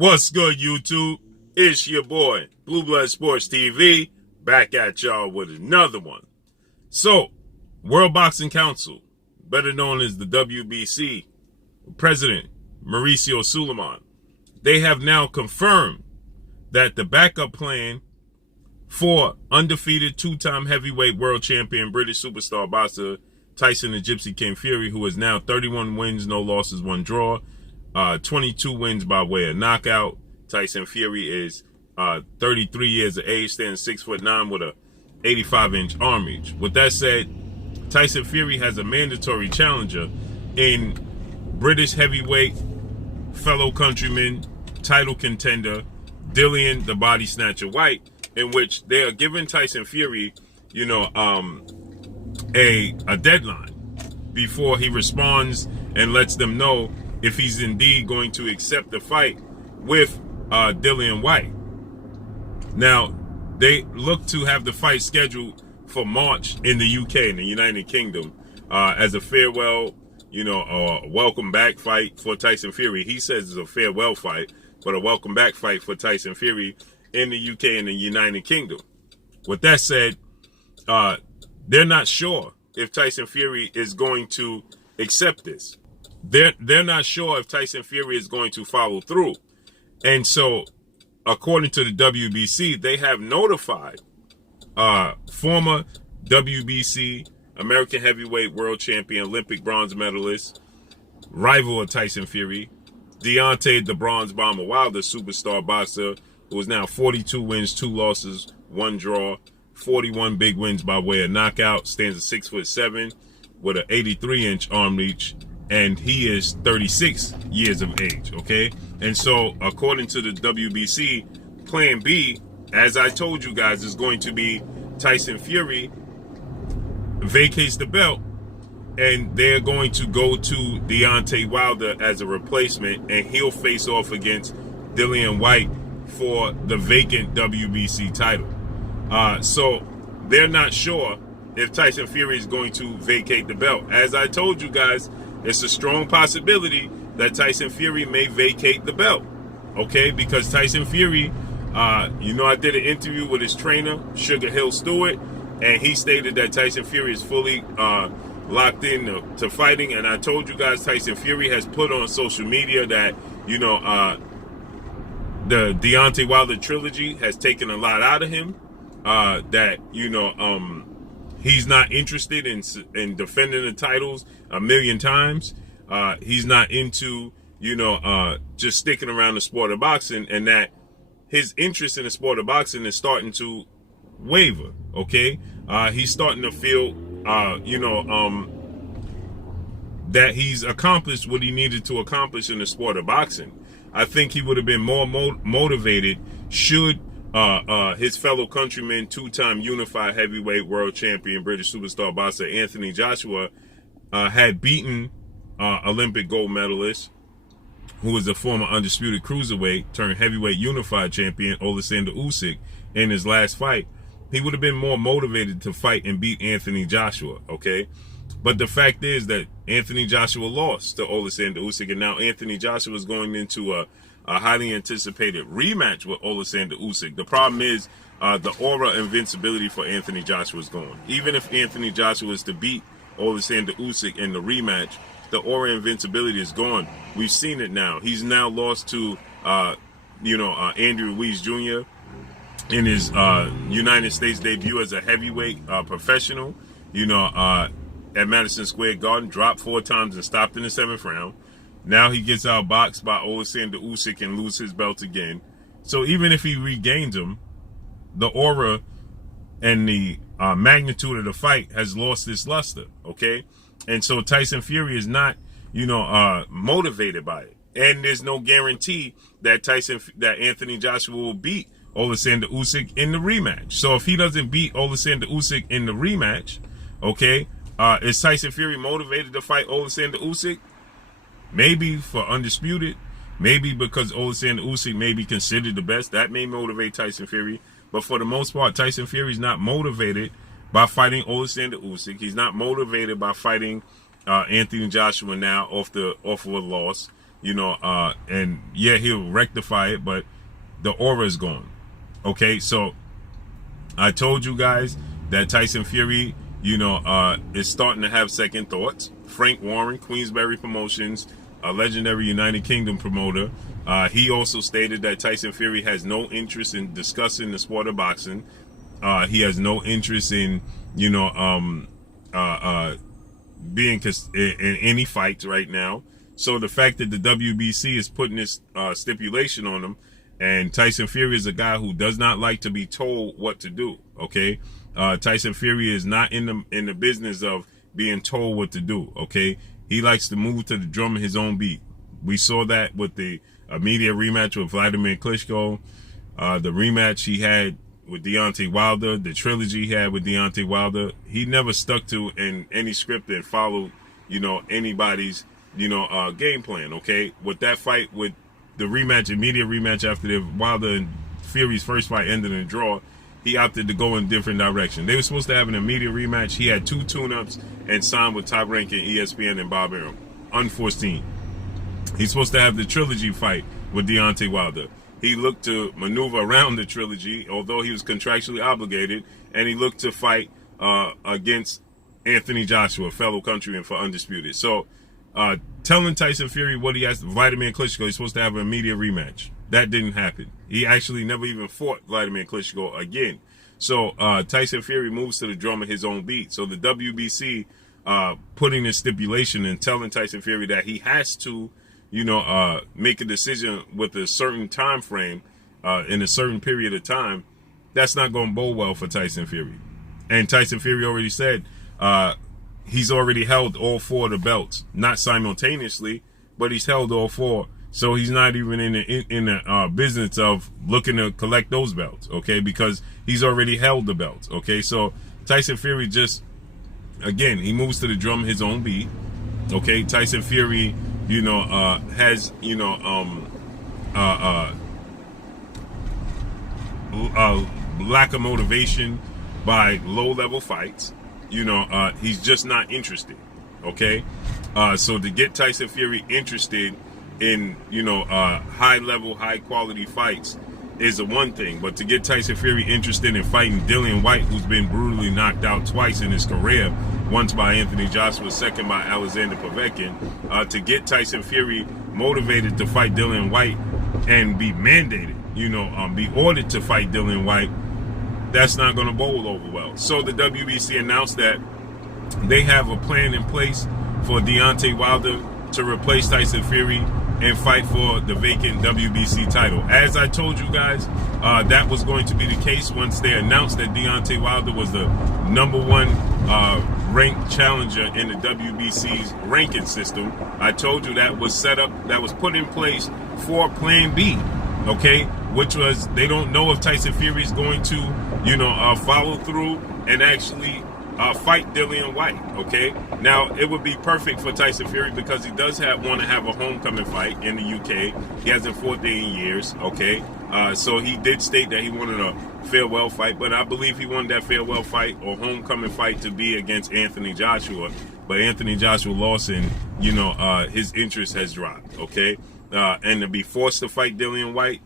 What's good, YouTube? It's your boy, Blue Blood Sports TV, back at y'all with another one. So, World Boxing Council, better known as the WBC, President MAURICIO SULAIMAN, they have now confirmed that the backup plan for undefeated two-time heavyweight world champion British superstar boxer Tyson the Gypsy King Fury, who is now 31 wins, no losses, 1 draw, 22 wins by way of knockout. Tyson Fury is 33 years of age, stands 6'9" with a 85-inch arm reach. With that said, Tyson Fury has a mandatory challenger in British heavyweight fellow countryman, title contender, Dillian the Body Snatcher Whyte, in which they are giving Tyson Fury, a deadline before he responds and lets them know if he's indeed going to accept the fight with Dillian Whyte. Now, they look to have the fight scheduled for March in the UK, in the United Kingdom, as a farewell, welcome back fight for Tyson Fury. He says it's a farewell fight, but a welcome back fight for Tyson Fury in the UK and the United Kingdom. With that said, they're not sure if Tyson Fury is going to accept this. They're not sure if Tyson Fury is going to follow through. And so, according to the WBC, they have notified former WBC American heavyweight world champion, Olympic bronze medalist, rival of Tyson Fury, Deontay the Bronze Bomber Wilder, superstar boxer, who is now 42 wins, 2 losses, 1 draw, 41 big wins by way of knockout, stands at 6'7" with an 83-inch arm reach, and he is 36 years of age, okay? And so, according to the WBC, Plan B, as I told you guys, is going to be Tyson Fury vacates the belt, and they're going to go to Deontay Wilder as a replacement, and he'll face off against Dillian Whyte for the vacant WBC title. So they're not sure if Tyson Fury is going to vacate the belt. As I told you guys, it's a strong possibility that Tyson Fury may vacate the belt, okay? Because Tyson Fury, I did an interview with his trainer, Sugar Hill Stewart, and he stated that Tyson Fury is fully locked in to fighting. And I told you guys, Tyson Fury has put on social media that, the Deontay Wilder trilogy has taken a lot out of him. That, he's not interested in defending the titles a million times. He's not into, just sticking around the sport of boxing, and that his interest in the sport of boxing is starting to waver, okay? He's starting to feel, that he's accomplished what he needed to accomplish in the sport of boxing. I think he would have been more motivated should his fellow countryman, two-time unified heavyweight world champion, British superstar boxer Anthony Joshua had beaten Olympic gold medalist, who is a former undisputed cruiserweight turned heavyweight unified champion, Alexander Usyk, in his last fight. He would have been more motivated to fight and beat Anthony Joshua, okay? But the fact is that Anthony Joshua lost to Alexander Usyk, and now Anthony Joshua is going into a highly anticipated rematch with Alexander Usyk. The problem is the aura invincibility for Anthony Joshua is gone. Even if Anthony Joshua is to beat Alexander Usyk in the rematch, the aura invincibility is gone. We've seen it now. He's now lost to, Andrew Ruiz Jr. in his United States debut as a heavyweight professional, at Madison Square Garden, dropped 4 times and stopped in the 7th round. Now he gets outboxed by Alexander Usyk and loses his belt again. So even if he regains him, the aura and the magnitude of the fight has lost its luster, okay? And so Tyson Fury is not, motivated by it. And there's no guarantee that Anthony Joshua will beat Alexander Usyk in the rematch. So if he doesn't beat Alexander Usyk in the rematch, okay, is Tyson Fury motivated to fight Alexander Usyk? Maybe for undisputed, maybe because Alexander Usyk may be considered the best. That may motivate Tyson Fury. But for the most part, Tyson Fury is not motivated by fighting Alexander Usyk. He's not motivated by fighting Anthony Joshua now off of a loss. and yeah, he'll rectify it, but the aura is gone. Okay, so I told you guys that Tyson Fury, is starting to have second thoughts. Frank Warren, Queensberry Promotions, a legendary United Kingdom promoter, he also stated that Tyson Fury has no interest in discussing the sport of boxing. He has no interest in, being in any fights right now. So the fact that the WBC is putting this stipulation on him, and Tyson Fury is a guy who does not like to be told what to do. Okay, Tyson Fury is not in the business of being told what to do. Okay, he likes to move to the drum of his own beat. We saw that with the immediate rematch with Vladimir Klitschko, the rematch he had with Deontay Wilder, the trilogy he had with Deontay Wilder. He never stuck to in any script that followed, anybody's, game plan. Okay, with that fight, with the rematch, immediate rematch after the Wilder and Fury's first fight ended in a draw, he opted to go in a different direction. They were supposed to have an immediate rematch. He had 2 tune-ups and signed with top-ranking ESPN and Bob Arum. Unforeseen. He's supposed to have the trilogy fight with Deontay Wilder. He looked to maneuver around the trilogy, although he was contractually obligated, and he looked to fight against Anthony Joshua, fellow countryman, for Undisputed. So, telling Tyson Fury what he has, Vladimir Klitschko, he's supposed to have an immediate rematch. That didn't happen. He actually never even fought Vladimir Klitschko again. So Tyson Fury moves to the drum of his own beat. So the WBC putting this stipulation and telling Tyson Fury that he has to, make a decision with a certain time frame in a certain period of time, that's not going to bode well for Tyson Fury. And Tyson Fury already said he's already held all 4 of the belts, not simultaneously, but he's held all 4. So he's not even in the business of looking to collect those belts, okay? Because he's already held the belts, okay? So Tyson Fury just, again, he moves to the drum of his own beat, okay? Tyson Fury, has, lack of motivation by low-level fights. He's just not interested, okay? So to get Tyson Fury interested in, high-level, high-quality fights is the one thing. But to get Tyson Fury interested in fighting Dillian Whyte, who's been brutally knocked out twice in his career, once by Anthony Joshua, second by Alexander Povetkin, to get Tyson Fury motivated to fight Dillian Whyte and be mandated, be ordered to fight Dillian Whyte, that's not going to bowl over well. So the WBC announced that they have a plan in place for Deontay Wilder to replace Tyson Fury and fight for the vacant WBC title. As I told you guys, that was going to be the case once they announced that Deontay Wilder was the #1 ranked challenger in the WBC's ranking system. I told you that was set up, that was put in place for Plan B, okay? Which was, they don't know if Tyson Fury is going to, follow through and actually fight Dillian Whyte, okay? Now, it would be perfect for Tyson Fury because he does want to have a homecoming fight in the UK. He hasn't fought there in years, okay? So he did state that he wanted a farewell fight, but I believe he wanted that farewell fight or homecoming fight to be against Anthony Joshua. But Anthony Joshua lost and, his interest has dropped, okay? And to be forced to fight Dillian Whyte,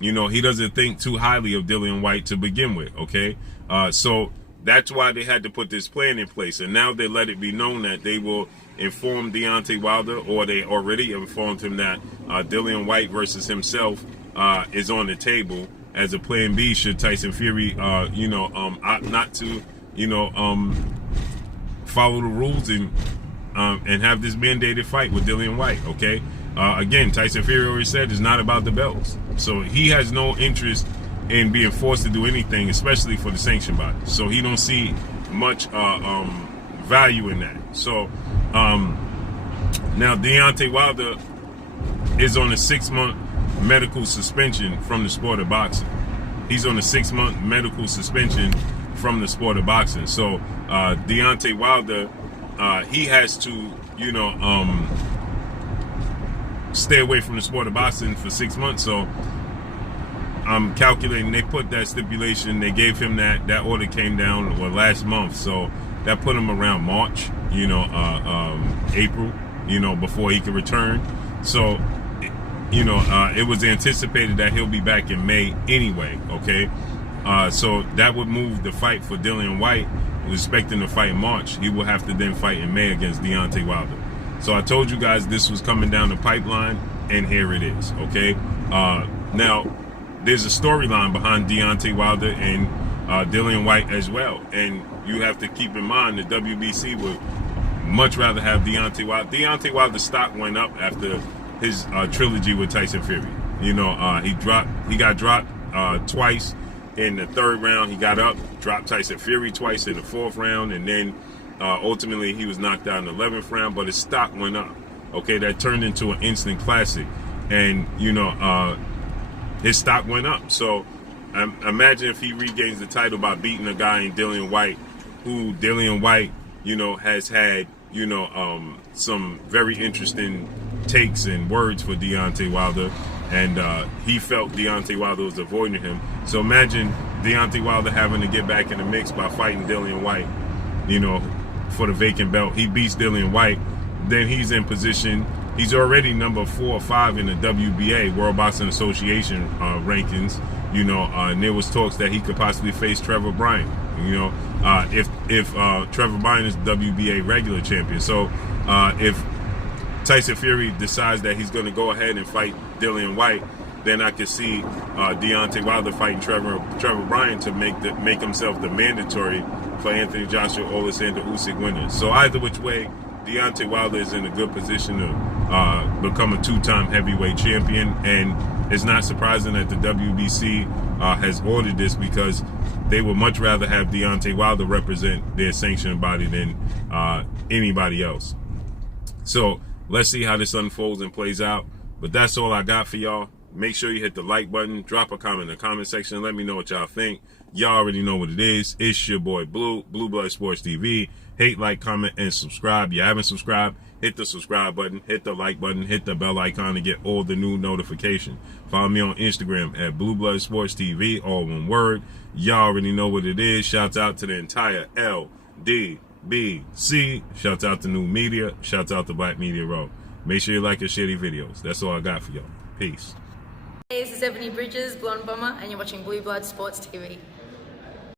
he doesn't think too highly of Dillian Whyte to begin with, okay? So that's why they had to put this plan in place. And now they let it be known that they will inform Deontay Wilder, or they already informed him, that Dillian Whyte versus himself is on the table as a plan B should Tyson Fury, opt not to, follow the rules and have this mandated fight with Dillian Whyte, okay? Again, Tyson Fury already said it's not about the belts. So he has no interest in being forced to do anything, especially for the sanction body. So he don't see much value in that. So now Deontay Wilder is on a 6-month medical suspension from the sport of boxing. He's on a 6-month medical suspension from the sport of boxing. So Deontay Wilder, he has to, stay away from the sport of boxing for 6 months. So I'm calculating they put that stipulation, they gave him that order came down last month. So that put him around March, April, before he could return. So it was anticipated that he'll be back in May anyway, okay? So that would move the fight for Dillian Whyte, who was expecting to fight in March. He will have to then fight in May against Deontay Wilder. So I told you guys this was coming down the pipeline, and here it is, okay? Now, there's a storyline behind Deontay Wilder and Dillian Whyte as well. And you have to keep in mind the WBC would much rather have Deontay Wilder. Deontay Wilder's stock went up after his trilogy with Tyson Fury. He got dropped twice in the 3rd round. He got up, dropped Tyson Fury twice in the 4th round, and then ultimately he was knocked out in the 11th round, but his stock went up. Okay, that turned into an instant classic. And, his stock went up. So imagine if he regains the title by beating a guy in Dillian Whyte, who Dillian Whyte, has had, some very interesting takes and words for Deontay Wilder. And he felt Deontay Wilder was avoiding him. So imagine Deontay Wilder having to get back in the mix by fighting Dillian Whyte, for the vacant belt. He beats Dillian Whyte. Then he's in position. He's already number 4 or 5 in the WBA, World Boxing Association rankings. And there was talks that he could possibly face Trevor Bryan. If Trevor Bryan is WBA regular champion. So if Tyson Fury decides that he's going to go ahead and fight Dillian Whyte, then I could see Deontay Wilder fighting Trevor Bryan to make himself the mandatory for Anthony Joshua or Alexander Usyk winner. So either which way, Deontay Wilder is in a good position to become a 2-time heavyweight champion, and it's not surprising that the WBC has ordered this, because they would much rather have Deontay Wilder represent their sanctioning body than anybody else. So let's see how this unfolds and plays out. But that's all I got for y'all. Make sure you hit the like button, drop a comment in the comment section, let me know what y'all think. Y'all already know what it is. It's your boy Blue Blood Sports TV. Hate, like, comment, and subscribe. You haven't subscribed, hit the subscribe button, hit the like button, hit the bell icon to get all the new notifications. Follow me on Instagram at Blue Blood Sports TV, all one word. Y'all already know what it is. Shouts out to the entire LDBC. Shouts out to New Media. Shouts out to Black Media Row. Make sure you like and share these videos. That's all I got for y'all. Peace. Hey, this is Ebony Bridges, Blonde Bomber, and you're watching Blue Blood Sports TV.